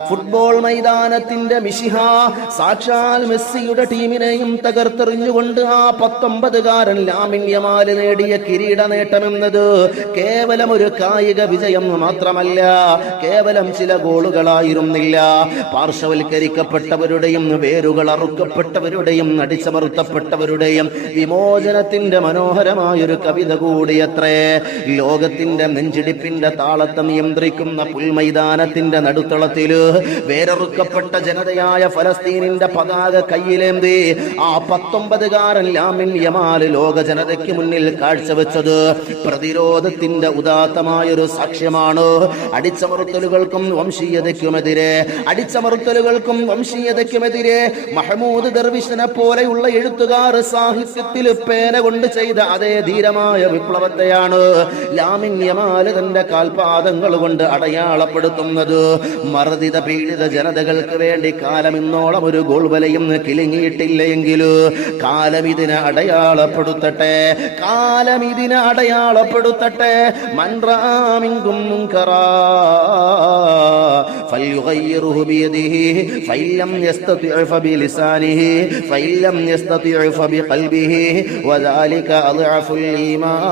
Football മൈതാനത്തിന്റെ മിശിഹ സാക്ഷാൽ മെസ്സിയുടെ ടീമിനെയും തകർത്തെറിഞ്ഞുകൊണ്ട് ആ 19കാരൻ ലാമിൻ യമാൽ നേടിയ കിരീട നേട്ടമെന്നത് കേവലം ഒരു കായിക വിജയം മാത്രമല്ല, കേവലം ചില ഗോളുകളായിരുന്നില്ല. പാർശ്വവൽക്കരിക്കപ്പെട്ടവരുടെയും വേരുകൾ അറുക്കപ്പെട്ടവരുടെയും അടിച്ചമർത്തപ്പെട്ടവരുടെയും വിമോചനത്തിന്റെ മനോഹരമായൊരു കവിത കൂടിയത്രേ. ലോകത്തിന്റെ നെഞ്ചിടിപ്പിന്റെ താളത്തെ നിയന്ത്രിക്കുന്ന പുൽമൈതാനത്തിന്റെ നടുത്തളത്തില് വേരറുക്കപ്പെട്ട ജനതയായ ഫലസ്തീനിന്റെ പതാക കയ്യിലേന്തി ആ 19കാരൻ ലാമിൻ യമാൽ ലോക ജനതയ്ക്ക് മുന്നിൽ കാഴ്ചവെച്ചത് പ്രതിരോധത്തിന്റെ ഉദാത്തമായൊരു സാക്ഷ്യമാണ്. അടിച്ചമർത്തലുകൾക്കും വംശീയതയ്ക്കുമെതിരെ മഹ്മൂദ് ദർവിഷിനെ പോലെയുള്ള എഴുത്തുകാർ സാഹിത്യത്തിൽ പേന കൊണ്ട് ചെയ്ത അതേ ധീരമായ വിപ്ലവത്തെയാണ് ലാമിൻ യമാൽ തന്റെ കാൽപാദങ്ങൾ കൊണ്ട് അടയാളപ്പെടുത്തുന്നത്. മർദിത പീഡിത ജനതകൾക്ക് വേണ്ടി കാലം ഇന്നോളം ഒരു ഗോൾ വലയും കിലുങ്ങിയിട്ടില്ലെങ്കിലും കാലം ഇതിനെ അടയാളപ്പെടുത്തട്ടെ. മൻറാമിങ്കും മുൻകറാ ഫൽയുഗയ്യിറുഹു ബിയദിഹി ഫഇല്ലം യസ്തതിഉ ഫബിലിസാനിഹി ഫഇല്ലം യസ്തതിഉ ഫബിഖൽബിഹി വദാലിക അദ്അഫുൽ ഈമാൻ.